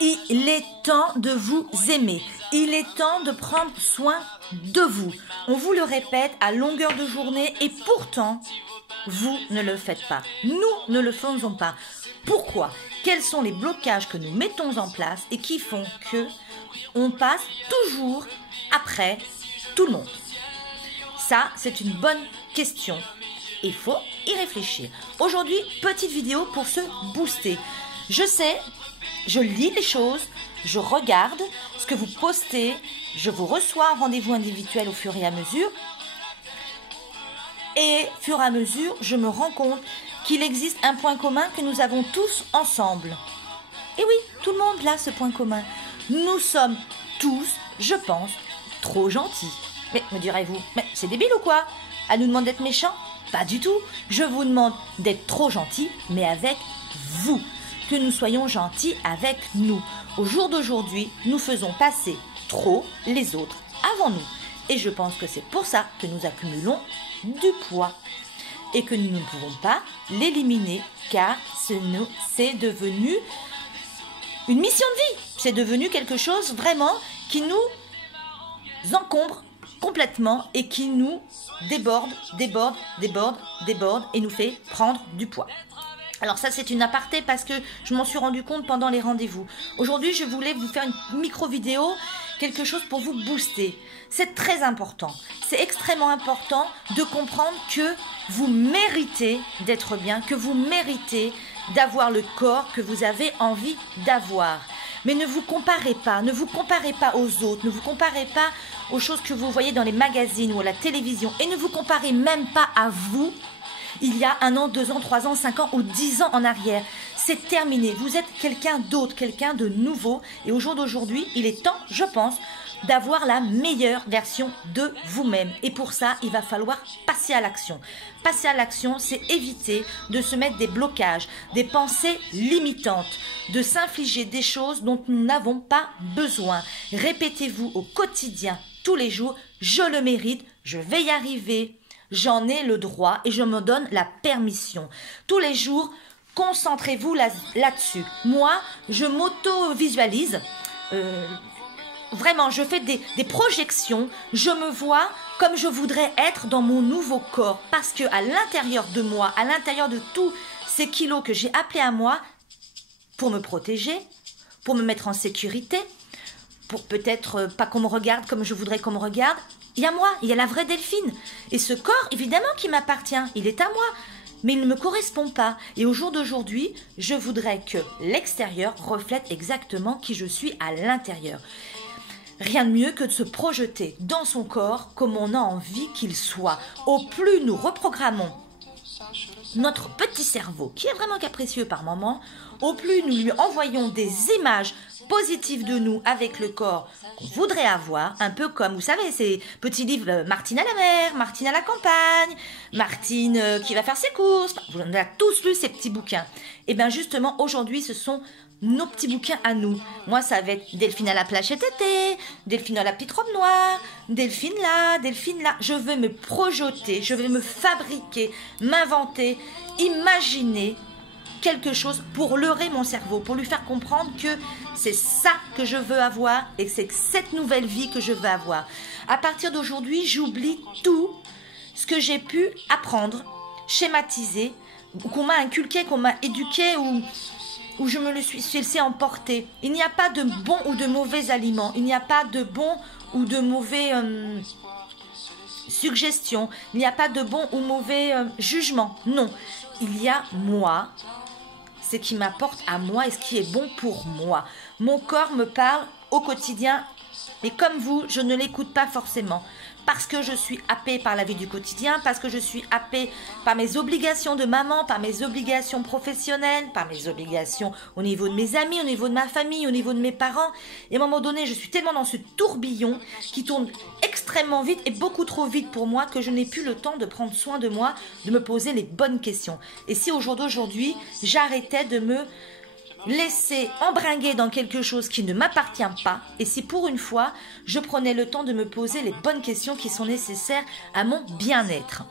Il est temps de vous aimer. Il est temps de prendre soin de vous. On vous le répète à longueur de journée et pourtant, vous ne le faites pas. Nous ne le faisons pas. Pourquoi? Quels sont les blocages que nous mettons en place et qui font que on passe toujours après tout le monde? Ça, c'est une bonne question. Il faut y réfléchir. Aujourd'hui, petite vidéo pour se booster. Je sais, je lis les choses, je regarde ce que vous postez, je vous reçois un rendez-vous individuel au fur et à mesure. Et au fur et à mesure, je me rends compte qu'il existe un point commun que nous avons tous ensemble. Et oui, tout le monde a ce point commun. Nous sommes tous, je pense, trop gentils. Mais me direz-vous, mais c'est débile ou quoi? Elle nous demande d'être méchants? Pas du tout. Je vous demande d'être trop gentils, mais avec vous. Que nous soyons gentils avec nous. Au jour d'aujourd'hui, nous faisons passer trop les autres avant nous. Et je pense que c'est pour ça que nous accumulons du poids. Et que nous ne pouvons pas l'éliminer car c'est devenu une mission de vie. C'est devenu quelque chose vraiment qui nous encombre complètement et qui nous déborde et nous fait prendre du poids. Alors ça, c'est une aparté parce que je m'en suis rendu compte pendant les rendez-vous. Aujourd'hui, je voulais vous faire une micro-vidéo, quelque chose pour vous booster. C'est très important. C'est extrêmement important de comprendre que vous méritez d'être bien, que vous méritez d'avoir le corps que vous avez envie d'avoir. Mais ne vous comparez pas aux autres, ne vous comparez pas aux choses que vous voyez dans les magazines ou à la télévision et ne vous comparez même pas à vous. Il y a 1 an, 2 ans, 3 ans, 5 ans ou 10 ans en arrière. C'est terminé. Vous êtes quelqu'un d'autre, quelqu'un de nouveau. Et au jour d'aujourd'hui, il est temps, je pense, d'avoir la meilleure version de vous-même. Et pour ça, il va falloir passer à l'action. Passer à l'action, c'est éviter de se mettre des blocages, des pensées limitantes, de s'infliger des choses dont nous n'avons pas besoin. Répétez-vous au quotidien, tous les jours, je le mérite, je vais y arriver. J'en ai le droit et je me donne la permission. Tous les jours, concentrez-vous là-dessus. Moi, je m'auto-visualise. Vraiment, je fais des projections. Je me vois comme je voudrais être dans mon nouveau corps. Parce que à l'intérieur de moi, à l'intérieur de tous ces kilos que j'ai appelés à moi, pour me protéger, pour me mettre en sécurité, pour peut-être pas qu'on me regarde comme je voudrais qu'on me regarde, il y a moi, il y a la vraie Delphine. Et ce corps, évidemment, qui m'appartient, il est à moi. Mais il ne me correspond pas. Et au jour d'aujourd'hui, je voudrais que l'extérieur reflète exactement qui je suis à l'intérieur. Rien de mieux que de se projeter dans son corps comme on a envie qu'il soit. Au plus nous reprogrammons notre petit cerveau, qui est vraiment capricieux par moments, au plus nous lui envoyons des images positives de nous avec le corps qu'on voudrait avoir, un peu comme, vous savez, ces petits livres Martine à la mer, Martine à la campagne, Martine qui va faire ses courses, vous en avez tous lu ces petits bouquins. Et bien justement, aujourd'hui, ce sont nos petits bouquins à nous. Moi, ça va être Delphine à la plage cet été, Delphine à la petite robe noire, Delphine là, Delphine là. Je veux me projeter, je veux me fabriquer, m'inventer, imaginer quelque chose pour leurrer mon cerveau, pour lui faire comprendre que c'est ça que je veux avoir et que c'est cette nouvelle vie que je veux avoir. À partir d'aujourd'hui, j'oublie tout ce que j'ai pu apprendre, schématiser, qu'on m'a inculqué, qu'on m'a éduqué ou je me le suis laissé emporter. Il n'y a pas de bons ou de mauvais aliments, il n'y a pas de bons ou de mauvais suggestions, il n'y a pas de bons ou mauvais jugements. Non, il y a moi, ce qui m'apporte à moi et ce qui est bon pour moi. Mon corps me parle au quotidien et comme vous, je ne l'écoute pas forcément. Parce que je suis happée par la vie du quotidien, parce que je suis happée par mes obligations de maman, par mes obligations professionnelles, par mes obligations au niveau de mes amis, au niveau de ma famille, au niveau de mes parents. Et à un moment donné, je suis tellement dans ce tourbillon qui tourne extrêmement vite et beaucoup trop vite pour moi que je n'ai plus le temps de prendre soin de moi, de me poser les bonnes questions. Et si au jour d'aujourd'hui, j'arrêtais de me laisser embringuer dans quelque chose qui ne m'appartient pas et si pour une fois je prenais le temps de me poser les bonnes questions qui sont nécessaires à mon bien-être.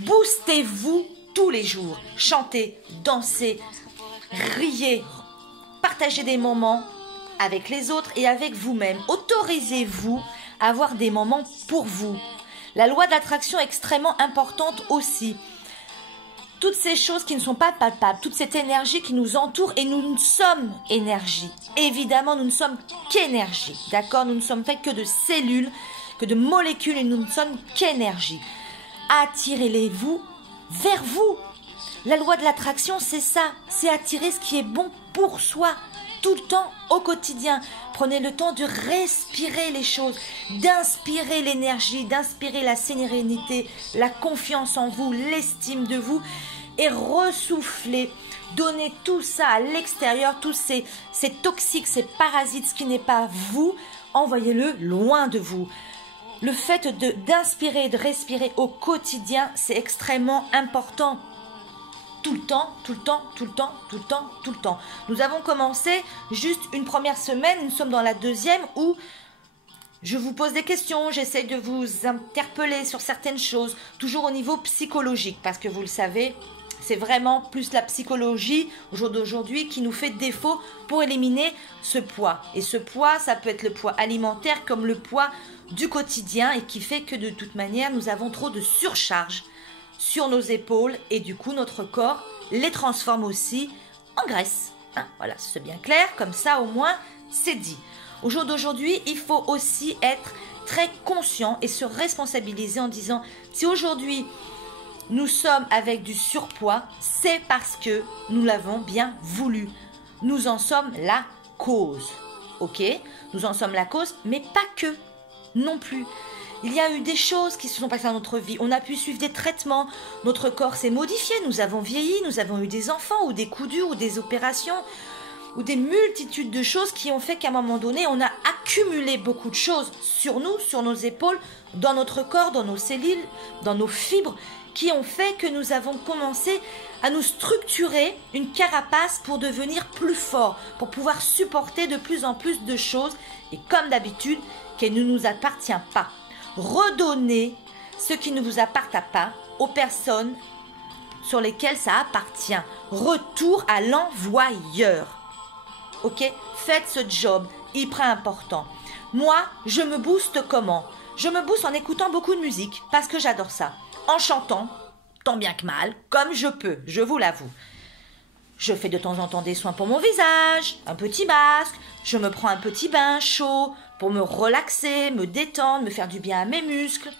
Boostez-vous tous les jours, chantez, dansez, riez, Partagez des moments avec les autres et avec vous-même. Autorisez-vous à avoir des moments pour vous. La loi de l'attraction est extrêmement importante aussi. Toutes ces choses qui ne sont pas palpables, toute cette énergie qui nous entoure, et nous sommes énergie. Évidemment, nous ne sommes qu'énergie, d'accord? Nous ne sommes faits que de cellules, que de molécules, et nous ne sommes qu'énergie. Attirez-les-vous vers vous. La loi de l'attraction, c'est ça, c'est attirer ce qui est bon pour soi, tout le temps, au quotidien. Prenez le temps de respirer les choses, d'inspirer l'énergie, d'inspirer la sérénité, la confiance en vous, l'estime de vous, et ressoufflez. Donnez tout ça à l'extérieur, tous ces toxiques, ces parasites, ce qui n'est pas vous, envoyez-le loin de vous. Le fait d'inspirer et de respirer au quotidien, c'est extrêmement important. Tout le temps, tout le temps, tout le temps, tout le temps, tout le temps. Nous avons commencé juste une première semaine, nous sommes dans la deuxième où je vous pose des questions, j'essaie de vous interpeller sur certaines choses, toujours au niveau psychologique, parce que vous le savez, c'est vraiment plus la psychologie au jour d'aujourd'hui qui nous fait défaut pour éliminer ce poids. Et ce poids, ça peut être le poids alimentaire comme le poids du quotidien et qui fait que de toute manière, nous avons trop de surcharge sur nos épaules et du coup, notre corps les transforme aussi en graisse. Hein, voilà, c'est bien clair, comme ça au moins, c'est dit. Au jour d'aujourd'hui, il faut aussi être très conscient et se responsabiliser en disant, si aujourd'hui, nous sommes avec du surpoids, c'est parce que nous l'avons bien voulu. Nous en sommes la cause. Ok? Nous en sommes la cause, mais pas que. Non plus. Il y a eu des choses qui se sont passées dans notre vie. On a pu suivre des traitements. Notre corps s'est modifié. Nous avons vieilli. Nous avons eu des enfants ou des coups durs ou des opérations ou des multitudes de choses qui ont fait qu'à un moment donné, on a accumulé beaucoup de choses sur nous, sur nos épaules, dans notre corps, dans nos cellules, dans nos fibres, qui ont fait que nous avons commencé à nous structurer une carapace pour devenir plus fort, pour pouvoir supporter de plus en plus de choses et comme d'habitude, qu'elle ne nous appartient pas. Redonnez ce qui ne vous appartient pas aux personnes sur lesquelles ça appartient. Retour à l'envoyeur. Ok? Faites ce job hyper important. Moi, je me booste comment? Je me booste en écoutant beaucoup de musique parce que j'adore ça. En chantant, tant bien que mal, comme je peux, je vous l'avoue. Je fais de temps en temps des soins pour mon visage, un petit masque, je me prends un petit bain chaud pour me relaxer, me détendre, me faire du bien à mes muscles.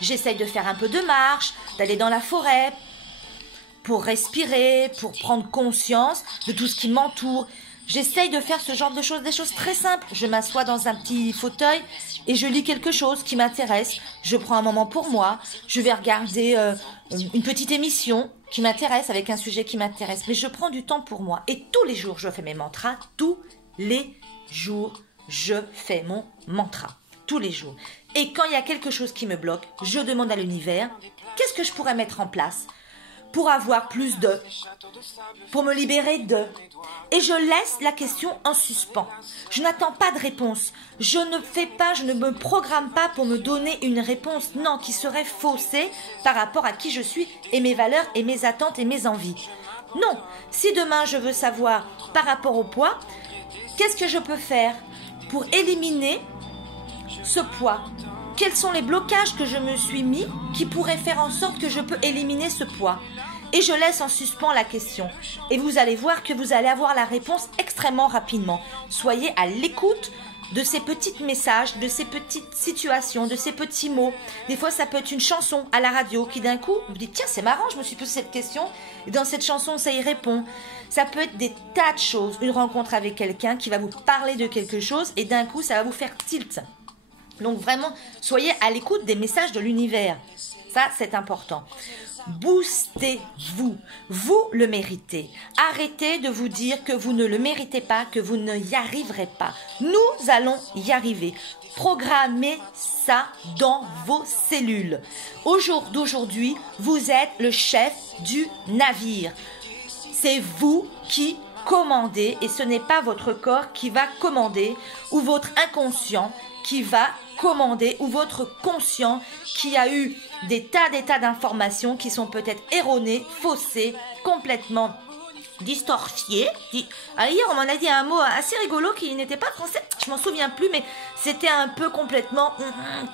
J'essaye de faire un peu de marche, d'aller dans la forêt pour respirer, pour prendre conscience de tout ce qui m'entoure. J'essaye de faire ce genre de choses, des choses très simples. Je m'assois dans un petit fauteuil et je lis quelque chose qui m'intéresse. Je prends un moment pour moi. Je vais regarder une petite émission qui m'intéresse avec un sujet qui m'intéresse. Mais je prends du temps pour moi. Et tous les jours, je fais mes mantras. Tous les jours, je fais mon mantra. Tous les jours. Et quand il y a quelque chose qui me bloque, je demande à l'univers, qu'est-ce que je pourrais mettre en place pour avoir plus de, pour me libérer de. Et je laisse la question en suspens. Je n'attends pas de réponse. Je ne me programme pas pour me donner une réponse, non, qui serait faussée par rapport à qui je suis et mes valeurs et mes attentes et mes envies. Non, si demain je veux savoir par rapport au poids, qu'est-ce que je peux faire pour éliminer ce poids? Quels sont les blocages que je me suis mis qui pourraient faire en sorte que je peux éliminer ce poids? Et je laisse en suspens la question. Et vous allez voir que vous allez avoir la réponse extrêmement rapidement. Soyez à l'écoute de ces petits messages, de ces petites situations, de ces petits mots. Des fois, ça peut être une chanson à la radio qui d'un coup, vous dites, tiens, c'est marrant, je me suis posé cette question. Et dans cette chanson, ça y répond. Ça peut être des tas de choses. Une rencontre avec quelqu'un qui va vous parler de quelque chose et d'un coup, ça va vous faire tilt. Donc vraiment, soyez à l'écoute des messages de l'univers. Ça, c'est important. Boostez-vous. Vous le méritez. Arrêtez de vous dire que vous ne le méritez pas, que vous n'y arriverez pas. Nous allons y arriver. Programmez ça dans vos cellules. Au jour d'aujourd'hui, vous êtes le chef du navire. C'est vous qui commandez et ce n'est pas votre corps qui va commander ou votre inconscient qui va commander ou votre conscient qui a eu des tas d'informations qui sont peut-être erronées, faussées, complètement distorsier. Alors hier, on m'en a dit un mot assez rigolo qui n'était pas français. Je m'en souviens plus, mais c'était un peu complètement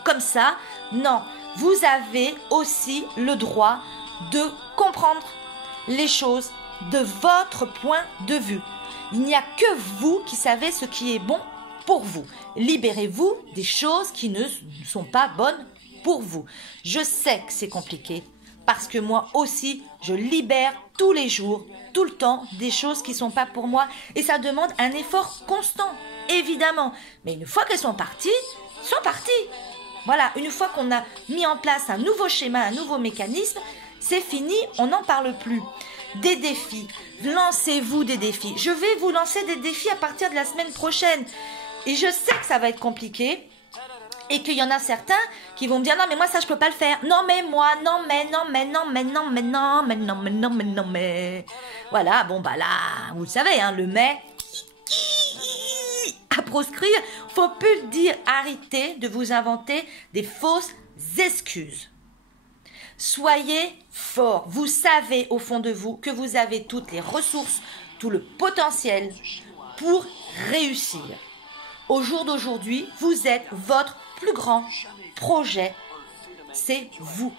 comme ça. Non, vous avez aussi le droit de comprendre les choses de votre point de vue. Il n'y a que vous qui savez ce qui est bon pour vous. Libérez-vous des choses qui ne sont pas bonnes pour vous. Je sais que c'est compliqué parce que moi aussi, je libère tous les jours, tout le temps, des choses qui ne sont pas pour moi. Et ça demande un effort constant, évidemment. Mais une fois qu'elles sont parties, sont parties. Voilà, une fois qu'on a mis en place un nouveau schéma, un nouveau mécanisme, c'est fini, on n'en parle plus. Des défis, lancez-vous des défis. Je vais vous lancer des défis à partir de la semaine prochaine. Et je sais que ça va être compliqué. Et qu'il y en a certains qui vont me dire, non mais moi ça je peux pas le faire. Non mais moi, non mais, non mais, non mais, non mais, non mais, non mais, non mais, non mais. Voilà, bon bah là, vous le savez, hein, le mais à proscrire. Faut plus le dire, arrêtez de vous inventer des fausses excuses. Soyez fort. Vous savez au fond de vous que vous avez toutes les ressources, tout le potentiel pour réussir. Au jour d'aujourd'hui, vous êtes votre plus grand projet, c'est vous.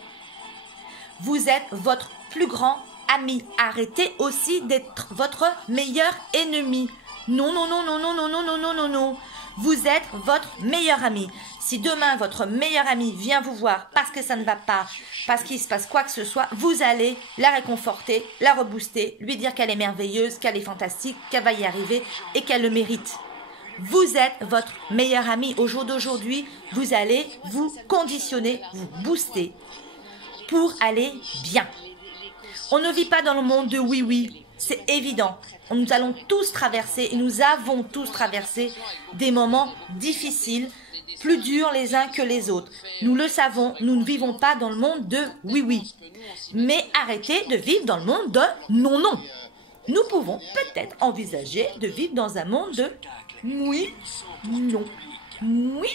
Vous êtes votre plus grand ami. Arrêtez aussi d'être votre meilleur ennemi. Non, non, non, non, non, non, non, non, non, non, non. Vous êtes votre meilleur ami. Si demain, votre meilleur ami vient vous voir parce que ça ne va pas, parce qu'il se passe quoi que ce soit, vous allez la réconforter, la rebooster, lui dire qu'elle est merveilleuse, qu'elle est fantastique, qu'elle va y arriver et qu'elle le mérite. Vous êtes votre meilleur ami. Au jour d'aujourd'hui, vous allez vous conditionner, vous booster pour aller bien. On ne vit pas dans le monde de oui-oui, c'est évident. Nous allons tous traverser, et nous avons tous traversé des moments difficiles, plus durs les uns que les autres. Nous le savons, nous ne vivons pas dans le monde de oui-oui. Mais arrêtez de vivre dans le monde de non-non. Nous pouvons peut-être envisager de vivre dans un monde de oui, non, oui,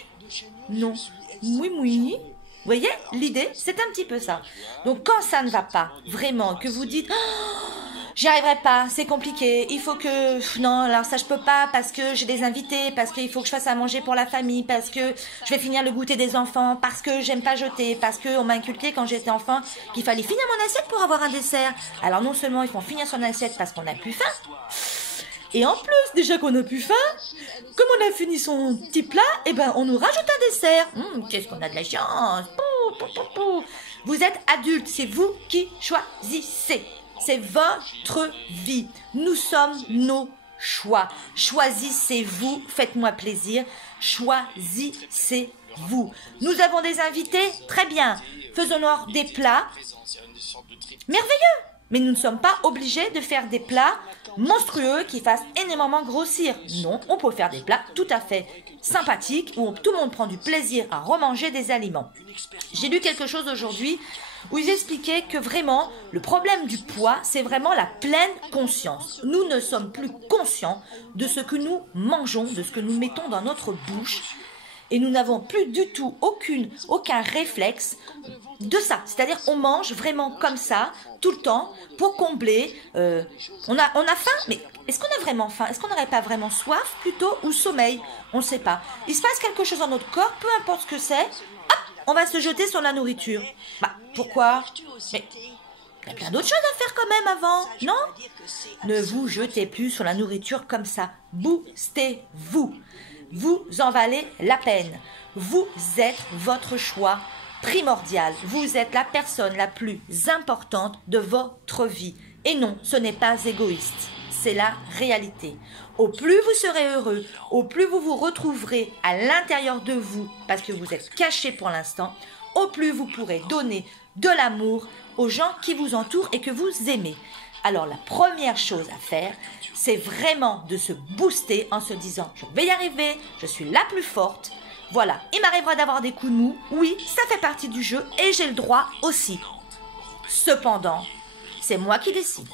non, oui, oui. Vous voyez, l'idée, c'est un petit peu ça. Donc, quand ça ne va pas, vraiment, que vous dites, oh, j'y arriverai pas, c'est compliqué, il faut que, non, alors ça je peux pas parce que j'ai des invités, parce qu'il faut que je fasse à manger pour la famille, parce que je vais finir le goûter des enfants, parce que j'aime pas jeter, parce qu'on m'a inculqué quand j'étais enfant qu'il fallait finir mon assiette pour avoir un dessert. Alors, non seulement il faut finir son assiette parce qu'on n'a plus faim, et en plus, déjà qu'on n'a plus faim, comme on a fini son petit plat, eh ben, on nous rajoute un dessert. Qu'est-ce qu'on a de la chance. Pou, pou, pou, pou. Vous êtes adulte, c'est vous qui choisissez. C'est votre vie. Nous sommes nos choix. Choisissez-vous, faites-moi plaisir. Choisissez-vous. Nous avons des invités, très bien. Faisons-leur des plats merveilleux. Mais nous ne sommes pas obligés de faire des plats monstrueux qui fassent énormément grossir. Non, on peut faire des plats tout à fait sympathiques où tout le monde prend du plaisir à remanger des aliments. J'ai lu quelque chose aujourd'hui où ils expliquaient que vraiment, le problème du poids, c'est vraiment la pleine conscience. Nous ne sommes plus conscients de ce que nous mangeons, de ce que nous mettons dans notre bouche. Et nous n'avons plus du tout aucun réflexe de ça. C'est-à-dire on mange vraiment comme ça, tout le temps, pour combler. On a faim, mais est-ce qu'on a vraiment faim? Est-ce qu'on n'aurait pas vraiment soif plutôt ou sommeil? On ne sait pas. Il se passe quelque chose dans notre corps, peu importe ce que c'est, hop, on va se jeter sur la nourriture. Bah, pourquoi? Mais il y a plein d'autres choses à faire quand même avant, non? Ne vous jetez plus sur la nourriture comme ça. Boostez-vous. Vous en valez la peine. Vous êtes votre choix primordial. Vous êtes la personne la plus importante de votre vie. Et non, ce n'est pas égoïste. C'est la réalité. Au plus vous serez heureux, au plus vous vous retrouverez à l'intérieur de vous, parce que vous êtes caché pour l'instant, au plus vous pourrez donner de l'amour aux gens qui vous entourent et que vous aimez. Alors la première chose à faire, c'est vraiment de se booster en se disant « je vais y arriver, je suis la plus forte ». Voilà, il m'arrivera d'avoir des coups de mou, oui, ça fait partie du jeu et j'ai le droit aussi. Cependant, c'est moi qui décide.